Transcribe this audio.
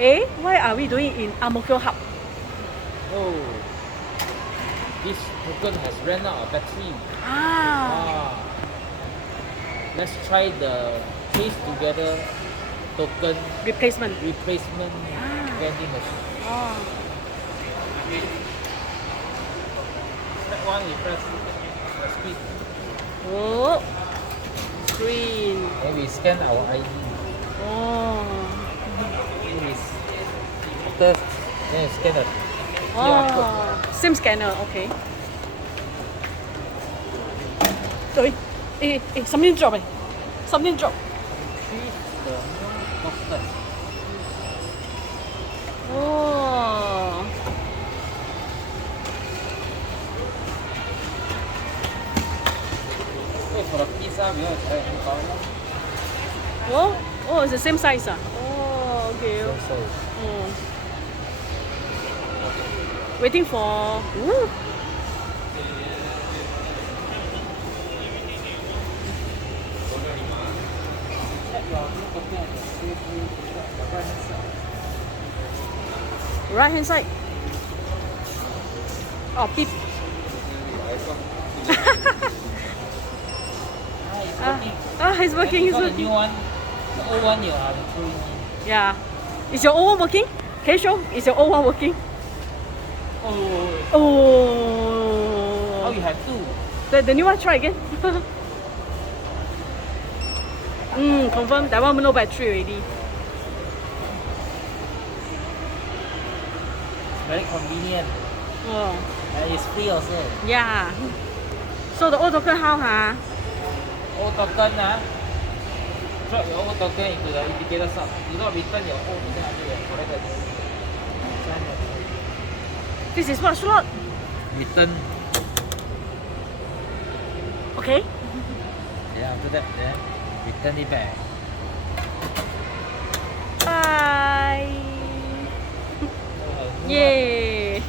Eh, why are we doing in Ang Mo Kio Hub? Oh, this token has ran out of battery. Ah. Let's try the case together token Replacement. replacement vending machine. Oh. Step one, we press the screen. Oh. Screen. Then we scan our ID. Oh. Then we after then we scan the QR code. Oh. Same scanner, okay. Sorry. Something drop. Something drop. Choose the token. Oh. Wait for the pizza, we have to try to follow. Oh. Oh, it's the same size. Oh, okay. So Oh. Waiting for. Ooh. Right hand side. Oh, beep. He's working. He's The working. new one, the old one you have to throw in. Yeah. Is your old one working? Can you show? Is your old one working? Oh, Oh. you have two. The new one, try again. Confirm that one no battery already. Very convenient. Oh. And it's free also. Yeah. So the old token how huh? Old token, drop your old token into the indicator slot. You not return your old token until you collect the new. This is what slot? Return. Okay. Yeah, after that, then return it back. Bye. Yay.